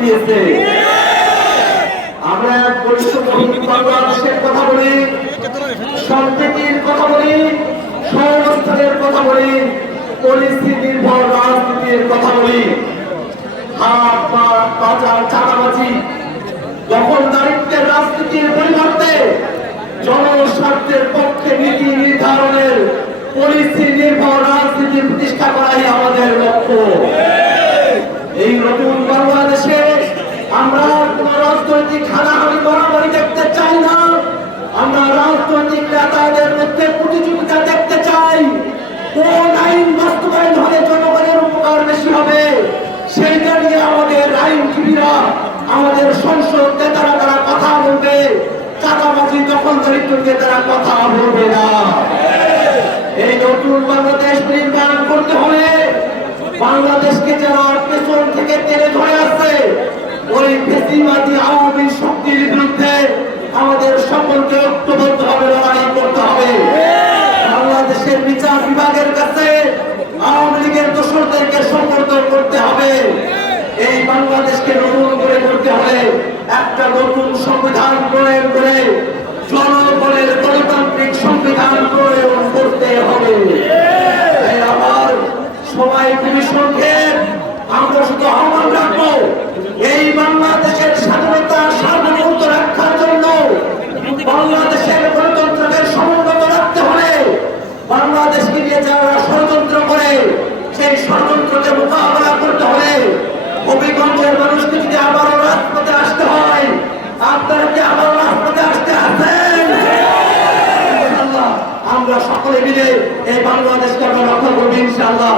দিচ্ছে আমরা পরিশ্রম বাংলাদেশের কথা বলি সম্প্রীতির কথা বলি, সংস্থানের কথা বলি রাজনীতির কথা বলি। রাজনীতির পরিবর্তে জনস্বার্থের পক্ষে নীতি নির্ধারণের পরিস্থিতি নির্ভর রাজনীতি এই নতুন বাংলাদেশে আমরা কোন রাজনৈতিক হানাহানি বরাবরই দেখতে চাই না। আমরা রাজনৈতিক নেতাদের মধ্যে প্রতিযোগিতা দেখতে চাই। কোন আইন বাস্তবায়ন হলে জনগণের উপকার বেশি হবে, সেইটা নিয়ে আমাদের আইনজীবীরা, আমাদের সংসদ নেতারা তারা কথা বলবে, চাঁদাবাজি দখল নিয়ে তারা কথা বলবে না এই নতুন বাংলাদেশ নির্মাণ করতে হলে বাংলাদেশকে যারা পেছন থেকে টেনে ধরে আসছে। ওই ফেসিবাদী আওয়ামী শক্তির বিরুদ্ধে আমাদের সকলকে ঐক্যবদ্ধ ভাবে লড়াই করতে হবে। বাংলাদেশের বিচার বিভাগের কাছে আওয়ামী লীগের দোষরদেরকে সমর্থন করতে হবে। এই বাংলাদেশকে নতুন করে করতে হবে। একটা নতুন সংবিধান প্রণয়ন করে জনগণের গণতান্ত্রিক সংবিধান প্রয়োগ করতে হবে তাই আমার সবাই খুবই আমরা শুধু আহ্বান রাখব এই বাংলাদেশের স্বাধীনতা, সার্বভৌমত্ব রক্ষার জন্য বাংলাদেশের গণতন্ত্রকে সমুন্নত রাখতে হলে বাংলাদেশকে নিয়ে যারা ষড়যন্ত্র করে সেই ষড়যন্ত্রকে সকলে মিলে এই বাংলাদেশকে আমরা রক্ষা করব ইনশাআল্লাহ।